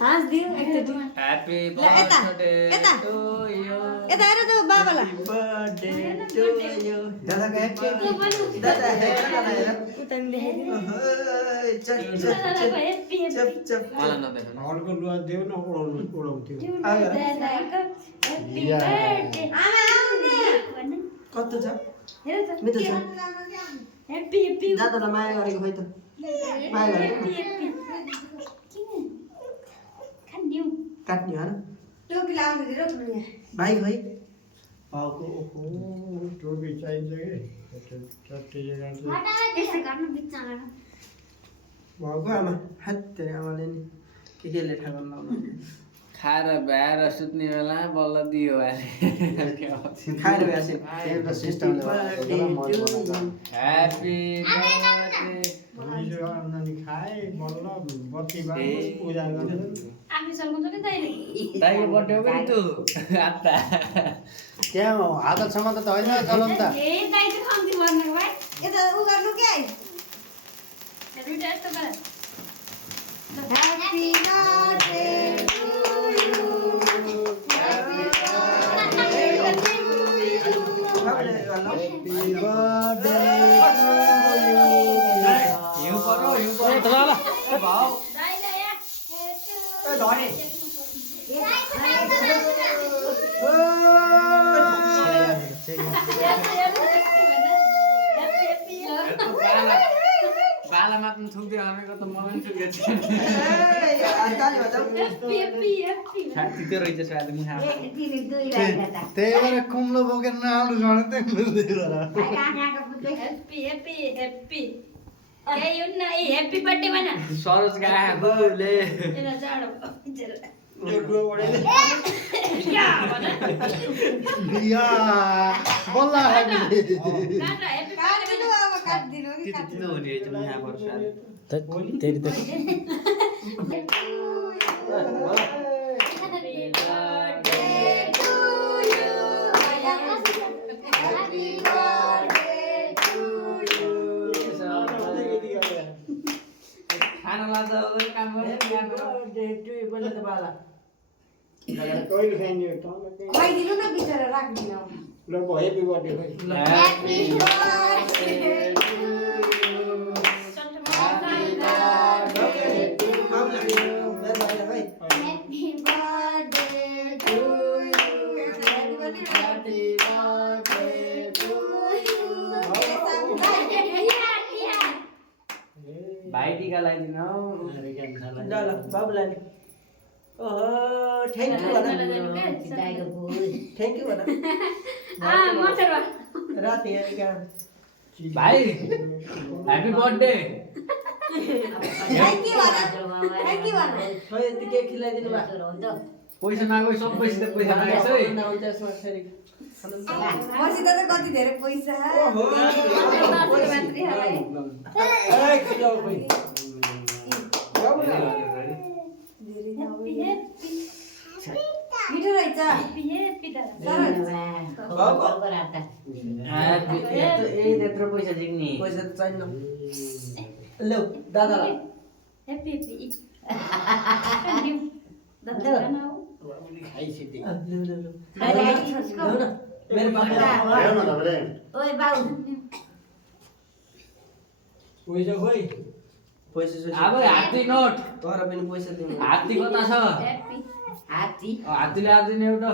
हाँस दियो एकचोटि ह्यापी यता बर्थडे यता टु यु यता हेर त बाबालाई बर्थडे टु यु दादाको ह्यापी दादा हेर दादा हेर उता नि देखाइदिनु ओइ, chop chop chop chop chop मलाई नदेखाउनु हलको लुगा देऊ न उडाउँथ्यो आमा आउने कस्तो छ मिठो छ दादालाई माया गरेको खै त माया गरेको काट्ने हो न टोपी लाउनु दिएर पुग्ने भाइ खै ओहो टोपी चाहिन्छ कि चट्टी जग्गा भएको आमा हात तेरो आमाले नि के लेखा गर्न लाउनु खाएर भ्याएर सुत्ने बेला बल्ल दियो अहिले खाएर गएछ एउटा सिस्टमले ह्यापी बर्थडे हिजो नानी खाए बल्ल बत्ती बाल्यो पूजा गर्यो दाइको बर्थडे हो कि तँ आत्ता त्यहाँ हातसम्म त होइन चलाउनु त यता उ गर्नु के ह्यापी बर्थडे टु यु हिउँ पर्यो भाउ बाला मात्र थुक्दियो हामीको त मलाई पनि त्यो रहेछ सायद मुखा त्यही भएर कुम्लो बोकेर नआउनु भने त्यही बुझ्दैन सरोज गाले बल्ल काट्दिनु अब काट्दिनु कि त्यति हुने रहेछ मुखा पर्छ खाना लाग्दा काम कहिले खाइने खुवाइदिनु न बिचरा राख्दिनु ल हेप्पी बर्थडे खै ह्यापी बर्थडे भाइ टिका लगाइदिनु ल ल बाबुलाई नि ओहो थ्याङ्क यू भन थ्याङ्क यू भन राति यहाँ भाइ ह्यापी बर्थडे थ्याङ्क यू भन खै यति केक खिलाइदिनु भएको पैसा मागो सबैसित पैसा मागेछ है हुन्छ यसमा फेरि मसित त कति धेरै पैसा मिठो रहेछ त्यत्रो पैसा जिग्ने पैसा त चाहिन्न लौ दादालाई खाइसिटे मेरो बाबा पैसा खोइ पैसा अब हात्ती नोट तर पनि पैसा दिनु हात्ती कता छ हात्तीले आदिन एउटा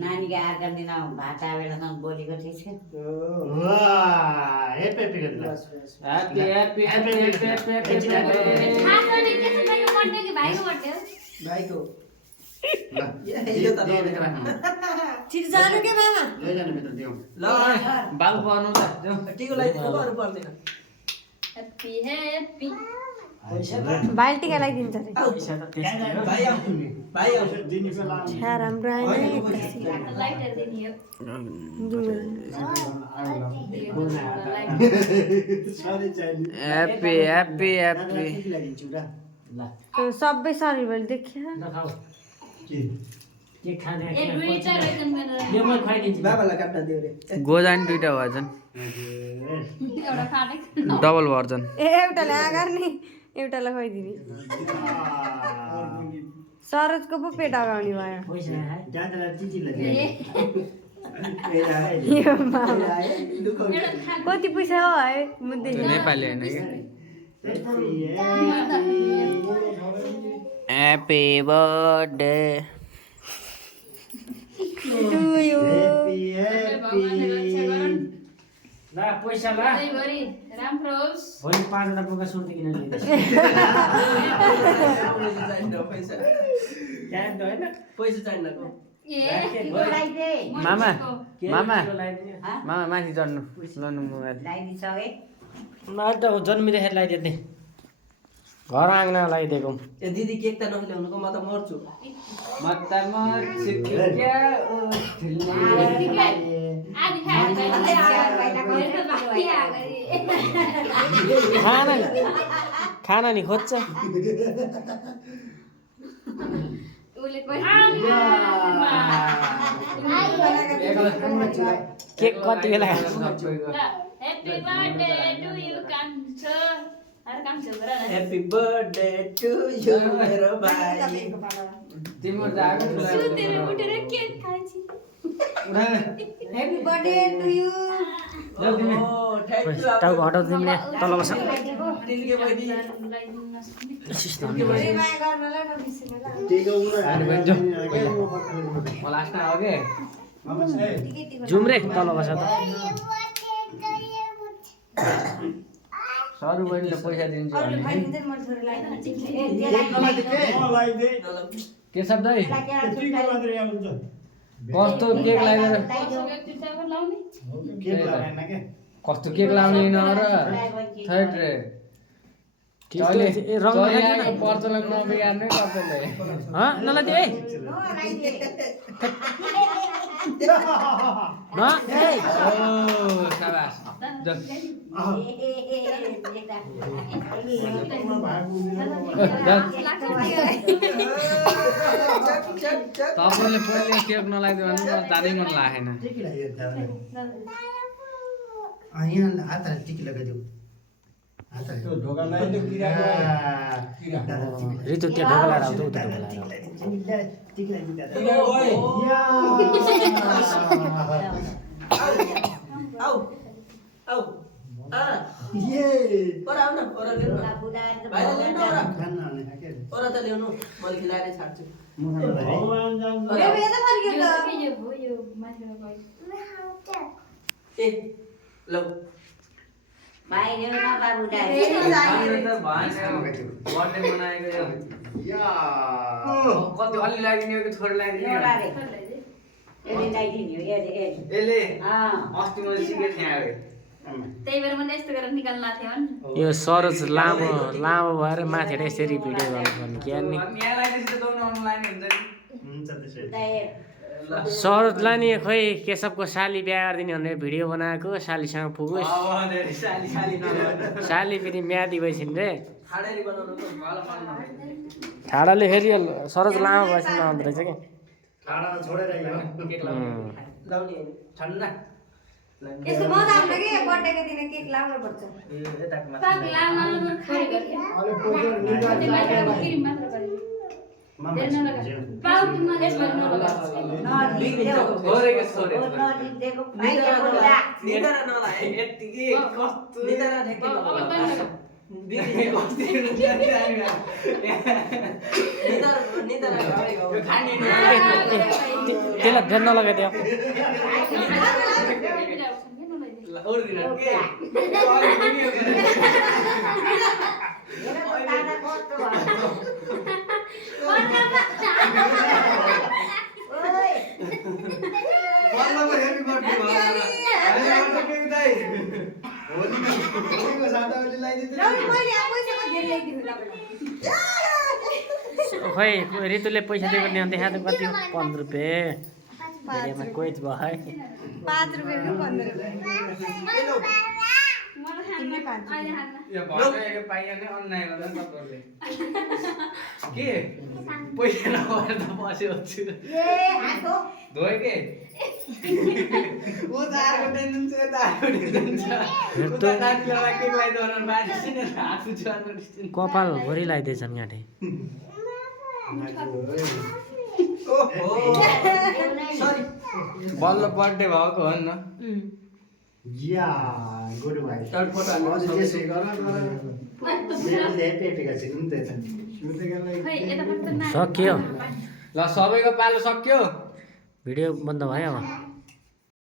नानीको आर्का दिन भात बेलासम्म बोलेको थिएछ ह्यापी ह्यापी ह्यापी भाइको छिटो जानु के मामा ल बाल पर्नु त टिको लगाइदिनु अरू पर्दैन भाइ टिका लगाइदिन्छ रे भाइ आऊ भाइ आऊ छ्या राम्रो आएन ह्यापी ह्यापी ह्यापी ल त्यो सबै शरीरभरि देखियो ल खाऊ के के खाने ए दुईटा रहेछन् मेरो यो म खुवाइदिन्छु बाबालाई काट्न दियो रे गोजान दुइटा भएछन् एउटा खाँदै डबल भर्जन ए एउटाले आगार नि एउटालाई खुवाइदिने सरोजको पो पेट अगाउने भयो पैसा आए जाँदा चिची लगे यो मामा कति पैसा हो है मुद्दै त्यो नेपाली होइन क्या ह्याप्पी बर्थडे टु यु ल पैसा ल भरि राम्रो होस् भोलि 5 रुपैयाँ सुर्ती किन ल्याइदिन्छु पैसा क्यान त हैन पैसा चाहिएको ए मामा मामा के ल्याइदिने मामा माथि चढ्नु लड्नु मोबाइल लगाइदिसके म त जन्मिँदाखेरि ल्याइदिए घर आँगन लगाइदिएको ए दिदी केक त नल्याउनुको म त मर्छु आदि खाना खाना नि खोज्छ उले केक कति बेला ह्याप्पी बर्थडे टु यु कान्छ अरे कान्छ गर ह्याप्पी बर्थडे टु यु मेरो भाइ तिम्रो जागो सुतेर उठेर केक खाइछि happy birthday to you oh thank you टाउको हटाउ तिमीले तल बस तिलके बहिनी माया गर्नलाई नबिर्सिनु ल लास्टमा हो के जुम रे तल बस त सरू बहिनीले पैसा दिन्छु अरूले भने खुवाइदिन्छ म छोरीलाई के शब्द है यतिको मात्रै आउँछ कस्तो केक लगाएर के लगाएन के कस्तो केक लाउने र थर्ड रे ए रङ लगाइदिएन पर्चलन नबिगार्ने कसैले नलाइदिए ए न ए ओ शाबास तपाईँले पहिले केक नलाइदियो भने म जाँदै मन लागेन यहाँ हात टिकी लगाइदेऊ त्यो ढोका लगाइदेऊ किराको ऋतु त्यो ढोका लगाएर आउँछ उता ढोका लगाएर आऊ आऊ आ ये पर आऊ न पर ल्याउनु भाइले ल्याउनु ओरा खाना के ओरा त ल्याउनु मैले खिलाएर छाड्छु भगवान जान्छ यो त फर्क्यो त यो हो यो माथिबाट गयो ए लौ बाहिर न बाबु दाइ बर्थडे मनाएको कति अलि लगाइदिने हो कि थोरै लगाइदिने हो? यसले ल्याइदिने हो यसले अस्ति मैले सिकेको थिएँ अब त्यही भएर मैले यस्तो गरेर निकाल्न लाग्थेँ भने यो सरोज लामो लामो भएर माथिबाट यसरी भिडियो गर्नुपर्ने के नि यहाँ लगाइदिएपछि त गाउनु आउनु लाग्ने हुन्छ नि हुन्छ त्यसै सरोजलाई नि खोइ केशवको साली बिहा गरिदिने भनेर भिडियो बनाएको सालीसँग पुगोस् साली फेरि म्यादी भइसिन् रे खाडेरी बनाउनु त भालो पाल्नु ठाडाले फेरि सरोज लामो भएपछि नआउँदो रहेछ कि ठाडा छोडेर केक लाउनु लाउने हैन ठन्डा यस्तो मजा आउँछ कि बर्थडेको दिन केक लाउनु पर्छ पाक लामा खाएको थियो अले पोजर त्यो माथिबाट क्रिम मात्र गरेँ धेरै नलगा पाउटी मा यसमा नलगा थोरैको छोरे निदारा नलाए यतिकै कस्तो निदारा ठेक्के निदारा गावे गाउ खाने त्यसलाई धेर नलगाइदियो खोइ ऋतुले पैसा दिएको नि देखा त कति 15 रुपियाँ कोही भयो है 5 रुपियाँको 15 रुपियाँ किन्ने कान्छ अहिले हान्न यो भटोएको पाइयो भने अन्याय गर्दा तपाईँहरूले के पैसा नभएर त बस्यो छु धोयो के ऊ त अर्को टेन्सन छ यता अर्को टेन्सन छ उता नानीलाई के लगाइदियो भने बाजे सिने हात उचाल्नु डिस्टेन्स कपाल भरि लगाइदिएछन् गाँठे सरी बल्ल बर्थडे भएको हो नि या गुड भाइ चल फोटो हाल्नु अझै त्यसै गर मेरो ल्यापेका छैन नि त खै यता पनि त सक्यो ल सबैको पालो सक्यो भिडियो बन्द भयो अब